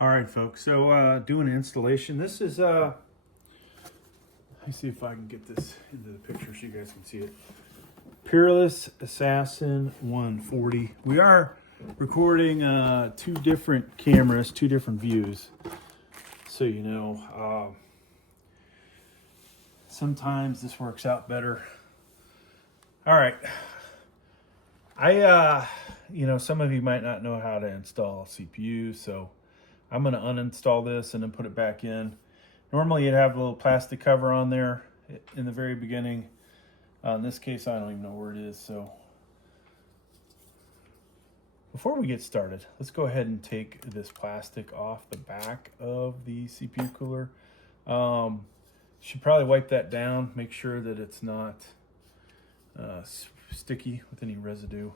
All right, folks. So doing an installation. This is let me see if I can get this into the picture so you guys can see it. Peerless Assassin 140. We are recording two different cameras, two different views. So you know, sometimes this works out better. All right. Some of you might not know how to install CPU, so I'm going to uninstall this and then put it back in. Normally you'd have a little plastic cover on there in the very beginning. In this case, I don't even know where it is. So before we get started, let's go ahead and take this plastic off the back of the CPU cooler. Should probably wipe that down, make sure that it's not sticky with any residue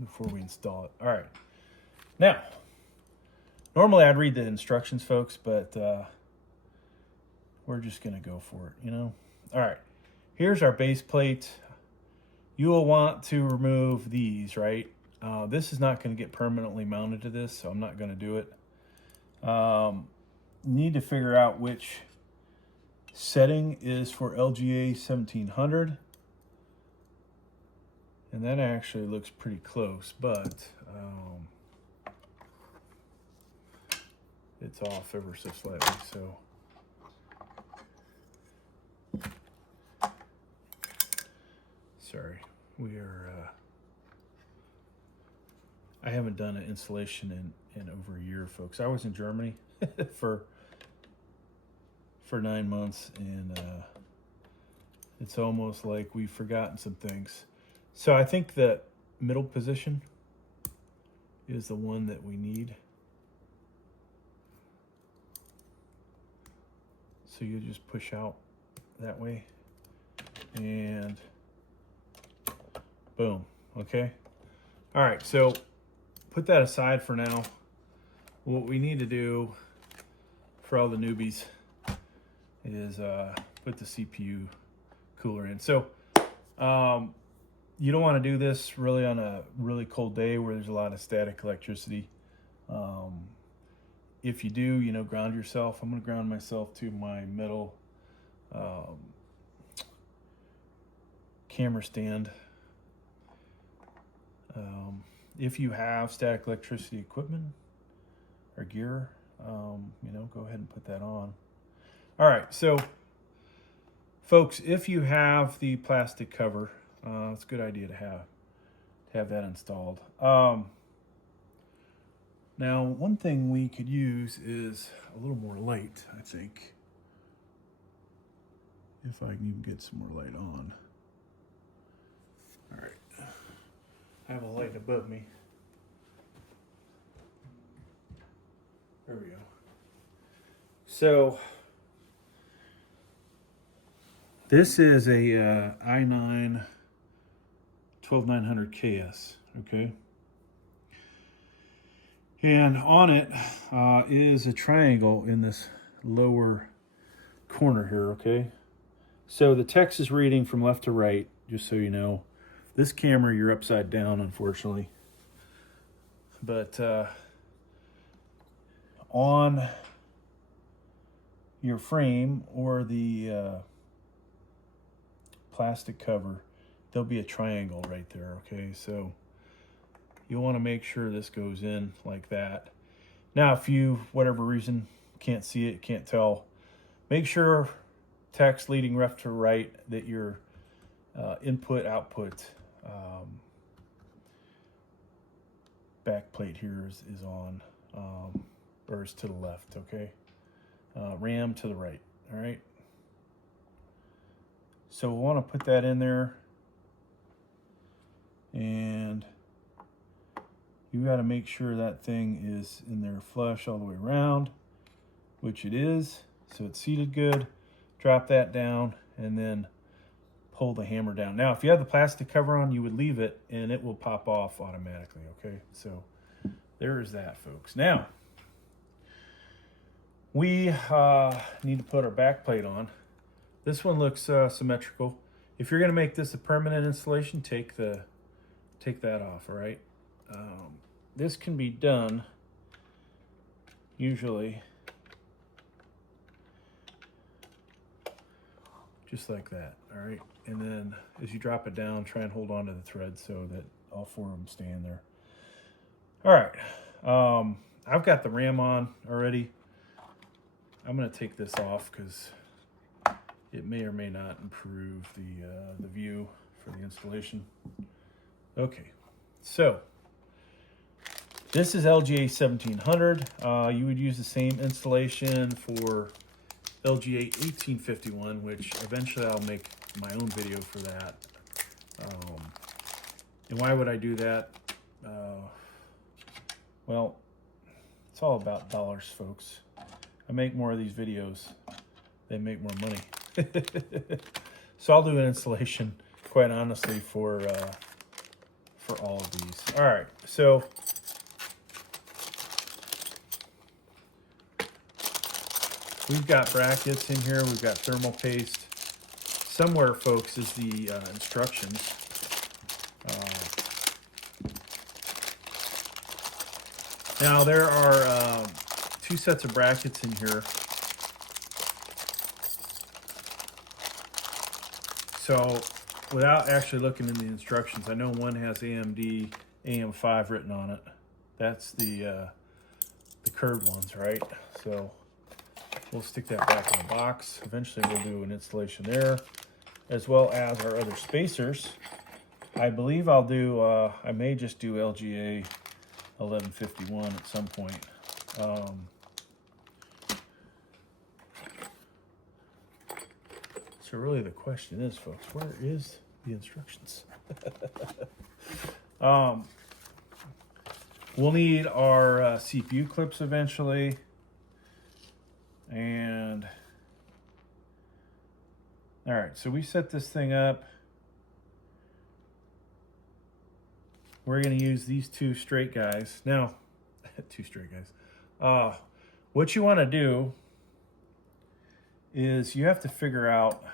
before we install it. All right. Now, normally I'd read the instructions, folks, but we're just going to go for it, you know? All right, here's our base plate. You will want to remove these, right? This is not going to get permanently mounted to this, so I'm not going to do it. Need to figure out which setting is for LGA 1700. And that actually looks pretty close, but it's off ever so slightly, so. Sorry, I haven't done an installation in over a year, folks. I was in Germany for 9 months, and it's almost like we've forgotten some things. So I think the middle position is the one that we need. So you just push out that way and boom, okay? All right, so put that aside for now. What we need to do for all the newbies is put the CPU cooler in. So you don't want to do this really on a really cold day where there's a lot of static electricity. If you do, you know, ground yourself. I'm going to ground myself to my metal camera stand. If you have static electricity equipment or gear, you know, go ahead and put that on. All right, so folks, if you have the plastic cover, it's a good idea to have that installed. Now, one thing we could use is a little more light, I think. If I can even get some more light on. All right. I have a light above me. There we go. So, this is a i9 12900 KS, okay? And on it is a triangle in this lower corner here, okay? So the text is reading from left to right, just so you know. This camera, you're upside down, unfortunately. But on your frame or the plastic cover, there'll be a triangle right there, okay? So you'll want to make sure this goes in like that. Now, if you, whatever reason, can't see it, can't tell, make sure text leading left to right that your input output back plate here is on, or is to the left, okay? RAM to the right, all right? So we'll want to put that in there, and you got to make sure that thing is in there flush all the way around, which it is, so it's seated good. Drop that down and then pull the hammer down. Now, if you have the plastic cover on, you would leave it and it will pop off automatically, okay? So there is that, folks. Now, we need to put our back plate on. This one looks symmetrical. If you're gonna make this a permanent installation, take that off, all right? This can be done usually just like that. All right, and then as you drop it down, try and hold on to the thread so that all 4 of them stay in there. All right, I've got the RAM on already. I'm going to take this off because it may or may not improve the view for the installation. Okay, so this is LGA 1700. You would use the same installation for LGA 1851, which eventually I'll make my own video for that. And why would I do that? Well, it's all about dollars, folks. I make more of these videos, they make more money. So I'll do an installation, quite honestly, for all of these. All right, so we've got brackets in here. We've got thermal paste. Somewhere, folks, is the instructions. Now there are 2 sets of brackets in here. So without actually looking in the instructions, I know one has AMD AM5 written on it. That's the curved ones, right? So we'll stick that back in the box. Eventually we'll do an installation there, as well as our other spacers. I believe I'll do, I may just do LGA 1151 at some point. So really the question is, folks, where is the instructions? We'll need our CPU clips eventually. And all right, so we set this thing up. We're going to use these 2 straight guys. Now, 2 straight guys. What you want to do is you have to figure out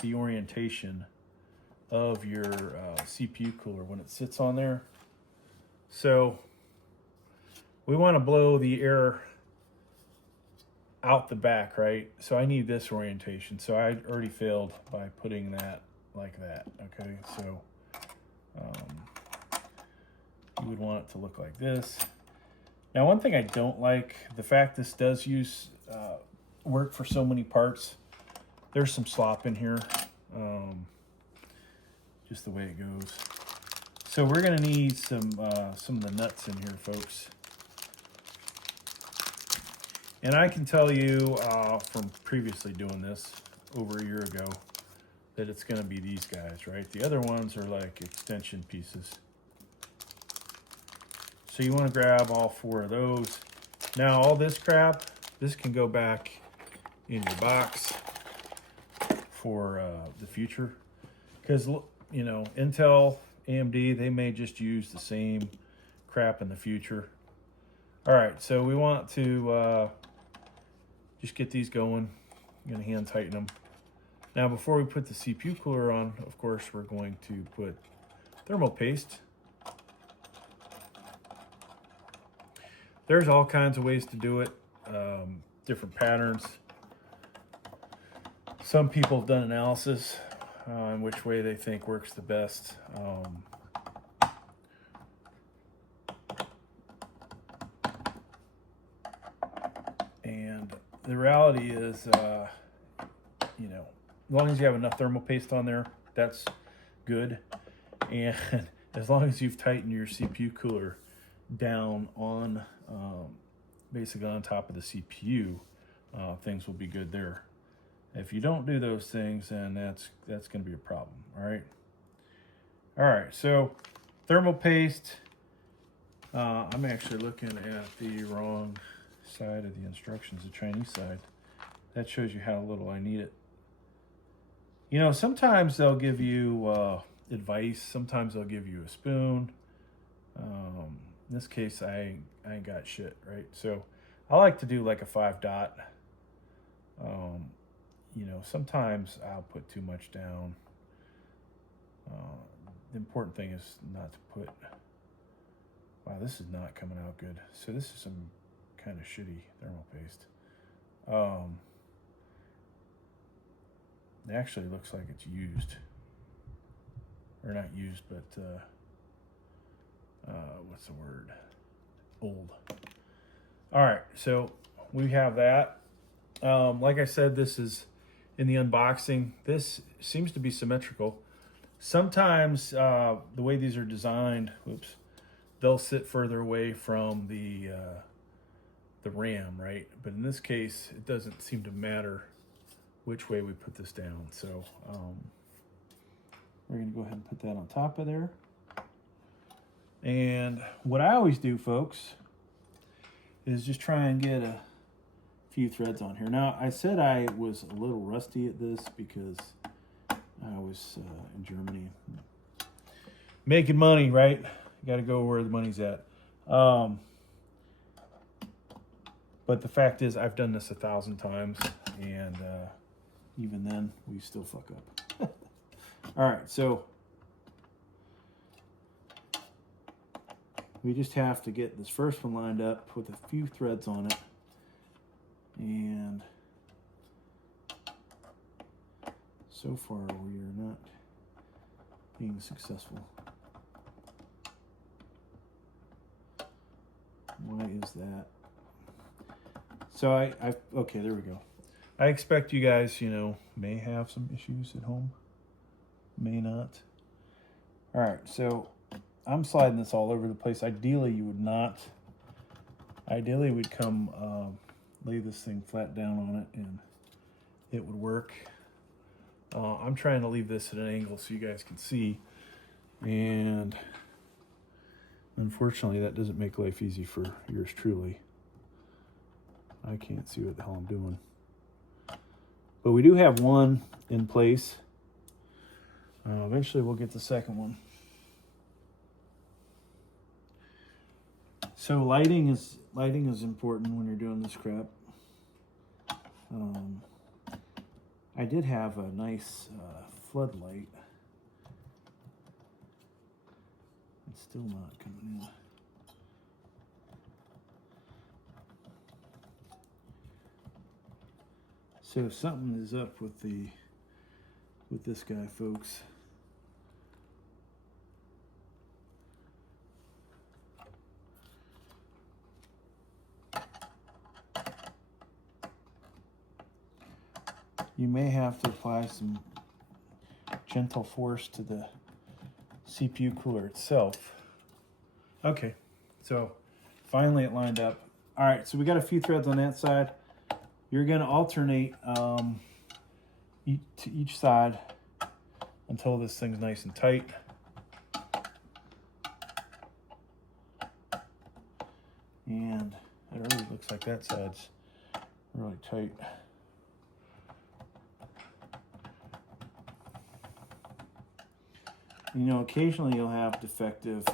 the orientation of your CPU cooler when it sits on there. So we want to blow the air out the back, right? So I need this orientation. So I already failed by putting that like that, okay? So you would want it to look like this. Now, one thing I don't like, the fact this does use work for so many parts, there's some slop in here, just the way it goes. So we're gonna need some of the nuts in here, folks. And I can tell you from previously doing this over a year ago that it's gonna be these guys, right? The other ones are like extension pieces. So you want to grab all 4 of those. Now all this crap, this can go back in your box for the future. Because, you know, Intel, AMD, they may just use the same crap in the future. All right, so we want to just get these going. I'm going to hand tighten them. Now before we put the CPU cooler on, of course, we're going to put thermal paste. There's all kinds of ways to do it, different patterns. Some people have done analysis on which way they think works the best. And the reality is, you know, as long as you have enough thermal paste on there, that's good. And as long as you've tightened your CPU cooler down on basically on top of the CPU, things will be good there. If you don't do those things, then that's going to be a problem. All right, so thermal paste. I'm actually looking at the wrong side of the instructions, the Chinese side. That shows you how little I need it. You know, sometimes they'll give you advice, sometimes they'll give you a spoon. In this case, I ain't got shit, right? So I like to do like a 5 dot. You know, sometimes I'll put too much down. The important thing is not to put, wow, this is not coming out good. So this is some kind of shitty thermal paste. It actually looks like it's used, or not used, but what's the word? Old. All right, so we have that. Like I said, this is in the unboxing. This seems to be symmetrical. Sometimes the way these are designed, oops, they'll sit further away from the RAM, right? But in this case, it doesn't seem to matter which way we put this down. So we're gonna go ahead and put that on top of there. And what I always do, folks, is just try and get a few threads on here. Now, I said I was a little rusty at this because I was in Germany making money, right? You got to go where the money's at. But the fact is, I've done this 1,000 times, and even then, we still fuck up. All right, so we just have to get this first one lined up with a few threads on it, and so far we are not being successful. Why is that? So I okay, there we go. I expect you guys, you know, may have some issues at home, may not. All right, so I'm sliding this all over the place. Ideally, you would not. Ideally, we'd come lay this thing flat down on it, and it would work. I'm trying to leave this at an angle so you guys can see, and unfortunately, that doesn't make life easy for yours truly. I can't see what the hell I'm doing. But we do have one in place. Eventually, we'll get the second one. So lighting is important when you're doing this crap. I did have a nice floodlight. It's still not coming in. So something is up with this guy, folks. You may have to apply some gentle force to the CPU cooler itself. Okay, so finally it lined up. All right, so we got a few threads on that side. You're gonna alternate to each side until this thing's nice and tight. And it already looks like that side's really tight. You know, occasionally you'll have defective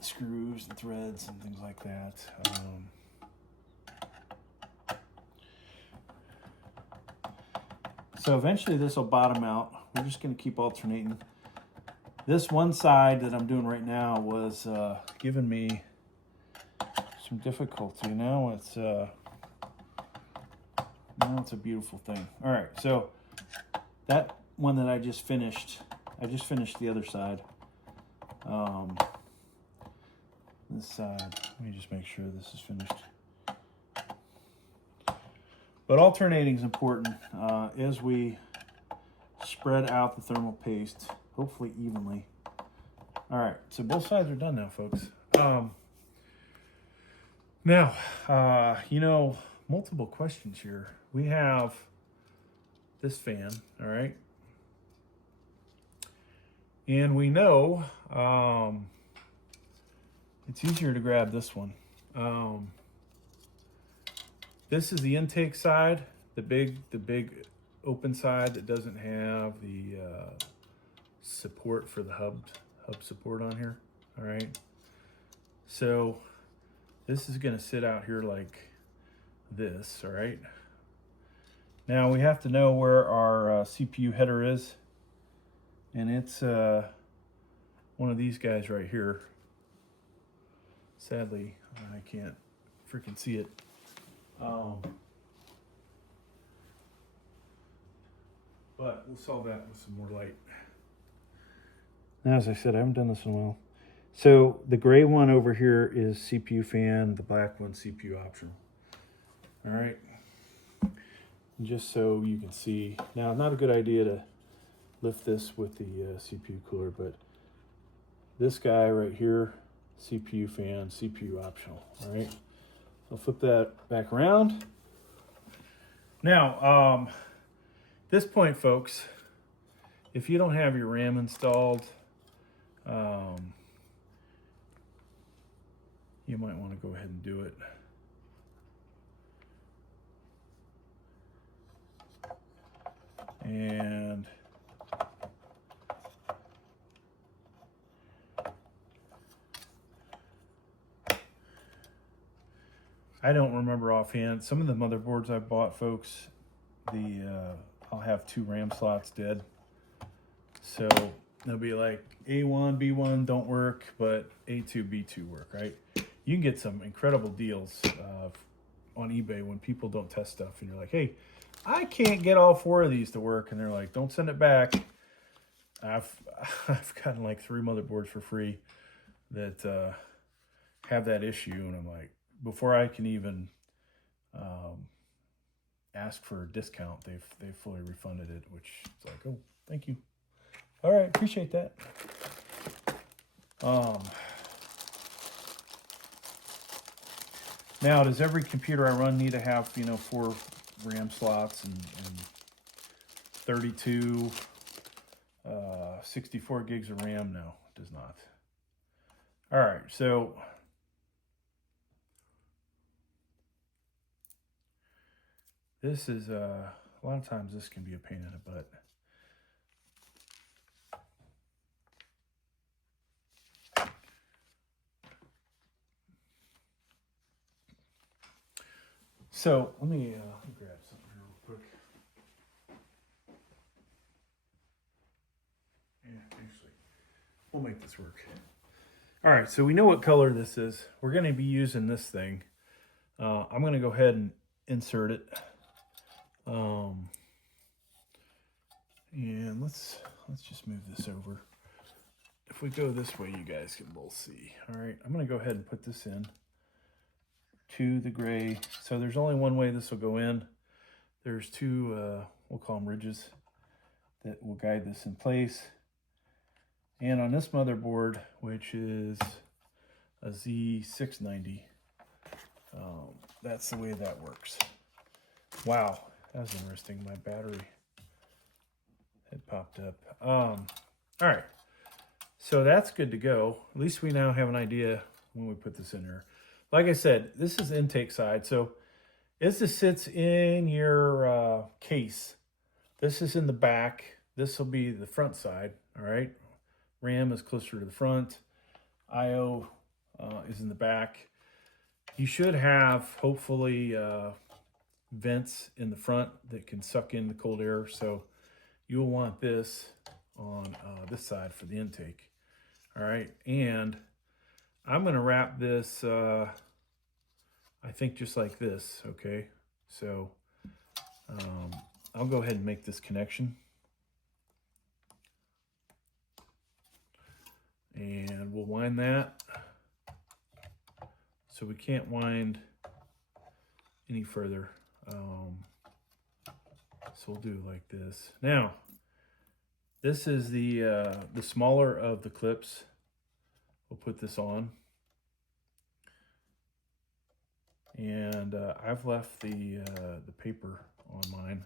screws and threads and things like that. So eventually this will bottom out. We're just going to keep alternating. This one side that I'm doing right now was giving me some difficulty. Now it's a beautiful thing. All right, so that one that I just finished the other side. This side, let me just make sure this is finished. But alternating is important as we spread out the thermal paste, hopefully evenly. All right, so both sides are done now, folks. Now, you know, multiple questions here. We have this fan, all right? And we know it's easier to grab this one. This is the intake side, the big open side that doesn't have the support for the hub support on here. All right. So this is going to sit out here like this. All right. Now we have to know where our CPU header is, and it's one of these guys right here. Sadly, I can't freaking see it. But we'll solve that with some more light. Now, as I said, I haven't done this in a while. So the gray one over here is CPU fan, the black one CPU optional. All right. Just so you can see. Now, not a good idea to lift this with the CPU cooler, but this guy right here, CPU fan, CPU optional. All right. I'll flip that back around. Now, this point, folks, if you don't have your RAM installed, you might want to go ahead and do it. And I don't remember offhand. Some of the motherboards I bought, folks, I'll have 2 RAM slots dead. So they'll be like A1, B1 don't work, but A2, B2 work, right? You can get some incredible deals on eBay when people don't test stuff, and you're like, hey, I can't get all 4 of these to work, and they're like, don't send it back. I've gotten like 3 motherboards for free that have that issue, and I'm like, before I can even ask for a discount, they've fully refunded it, which is like, oh, thank you. All right, appreciate that. Now, does every computer I run need to have, 4 RAM slots and 32, 64 gigs of RAM? No, it does not. All right, so this is, a lot of times this can be a pain in the butt. So let me grab something real quick. Yeah, actually, we'll make this work. All right, so we know what color this is. We're going to be using this thing. I'm going to go ahead and insert it. And let's just move this over. If we go this way, you guys can both see. All right, I'm going to go ahead and put this in to the gray. So there's only one way this will go in. There's 2, we'll call them ridges, that will guide this in place. And on this motherboard, which is a Z690, that's the way that works. Wow, that was interesting. My battery had popped up. All right, so that's good to go. At least we now have an idea when we put this in here. Like I said, this is the intake side. So this sits in your case. This is in the back. This will be the front side, all right? RAM is closer to the front. I/O is in the back. You should have, hopefully, vents in the front that can suck in the cold air. So you'll want this on this side for the intake, all right? And I'm going to wrap this, I think just like this, okay? So I'll go ahead and make this connection. And we'll wind that. So we can't wind any further. So we'll do like this. Now, this is the smaller of the clips. We'll put this on. And I've left the paper on mine.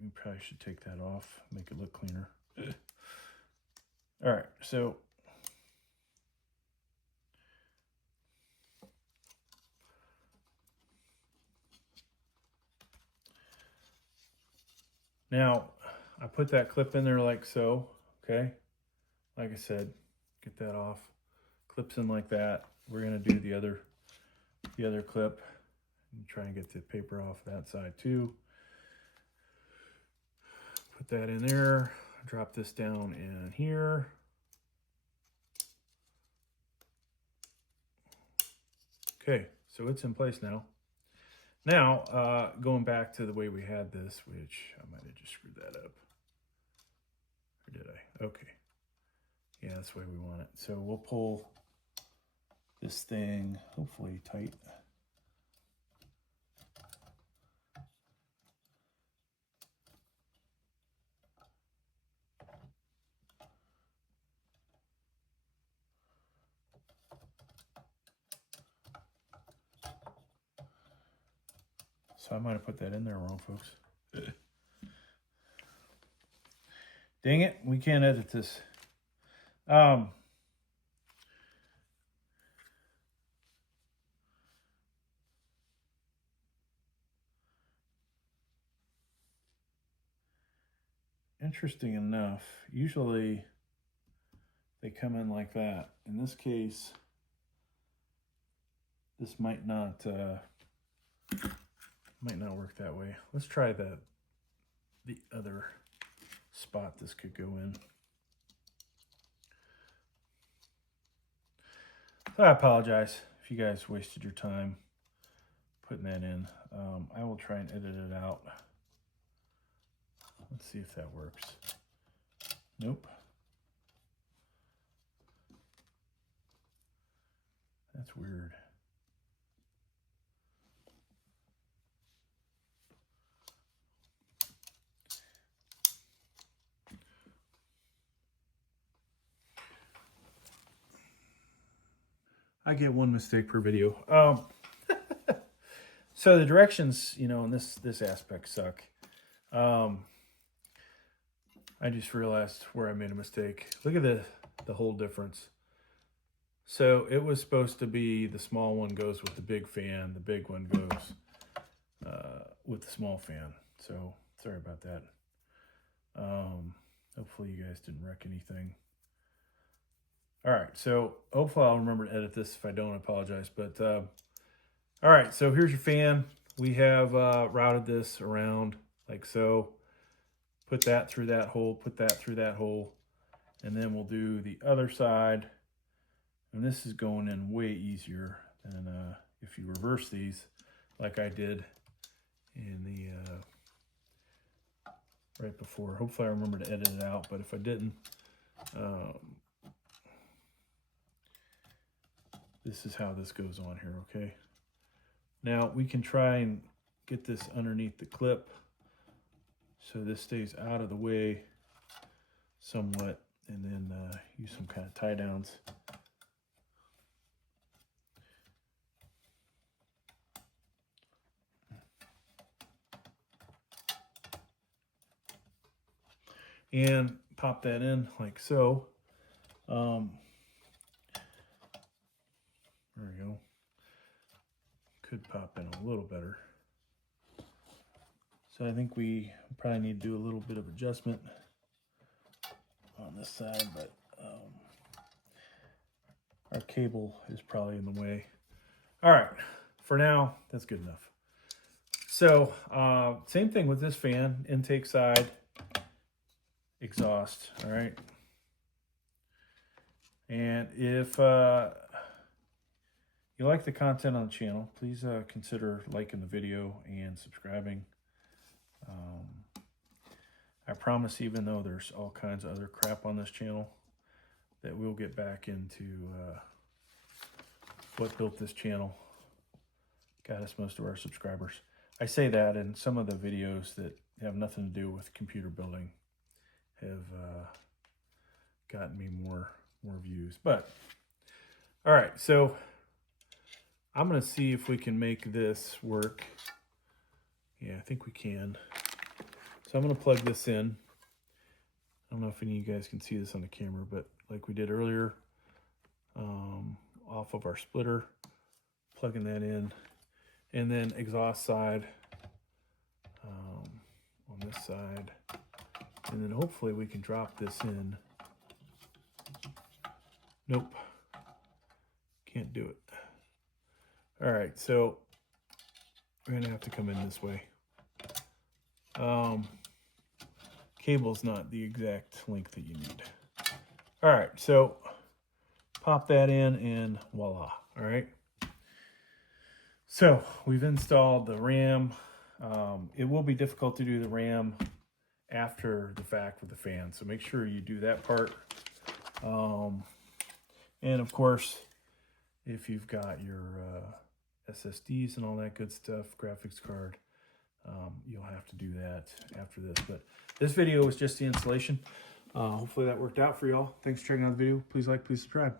We probably should take that off, make it look cleaner. All right, so now I put that clip in there like so, okay? Like I said, get that off. Clips in like that. We're gonna do the other clip and try and get the paper off that side too. Put that in there. Drop this down in here. Okay, so it's in place now. Now, going back to the way we had this, which I might have just screwed that up. Or did I? Okay. Yeah, that's the way we want it. So we'll pull this thing, hopefully tight. So I might have put that in there wrong, folks. Dang it, we can't edit this. Interesting enough, usually they come in like that. In this case, this might not work that way. Let's try the other spot this could go in. So I apologize if you guys wasted your time putting that in. I will try and edit it out. Let's see if that works. Nope. That's weird. I get one mistake per video. So the directions, you know, in this aspect suck. I just realized where I made a mistake. Look at the whole difference. So it was supposed to be the small one goes with the big fan, the big one goes with the small fan. So sorry about that. Hopefully you guys didn't wreck anything. All right, so hopefully I'll remember to edit this. If I don't, I apologize. But all right, so here's your fan. We have routed this around like so. Put that through that hole, put that through that hole, and then we'll do the other side. And this is going in way easier than if you reverse these like I did in the right before. Hopefully I remember to edit it out, but if I didn't, this is how this goes on here, okay? Now we can try and get this underneath the clip so this stays out of the way somewhat, and then use some kind of tie downs. And pop that in like so. There we go. Could pop in a little better. So I think we probably need to do a little bit of adjustment on this side, but our cable is probably in the way. All right, for now, that's good enough. So same thing with this fan, intake side, exhaust, all right? And if you like the content on the channel, please consider liking the video and subscribing. I promise, even though there's all kinds of other crap on this channel, that we'll get back into what built this channel, got us most of our subscribers. I say that, and some of the videos that have nothing to do with computer building have gotten me more views. But all right, so I'm gonna see if we can make this work. Yeah, I think we can. So I'm gonna plug this in. I don't know if any of you guys can see this on the camera, but like we did earlier, off of our splitter, plugging that in, and then exhaust side on this side, and then hopefully we can drop this in. Nope, can't do it. All right, so we're gonna have to come in this way. Cable's not the exact length that you need. All right, so pop that in and voila, all right? So we've installed the RAM. It will be difficult to do the RAM after the fact with the fan, so make sure you do that part. And of course, if you've got your SSDs and all that good stuff, graphics card, you'll have to do that after this. But this video was just the installation. Hopefully that worked out for y'all. Thanks for checking out the video. Please like, please subscribe.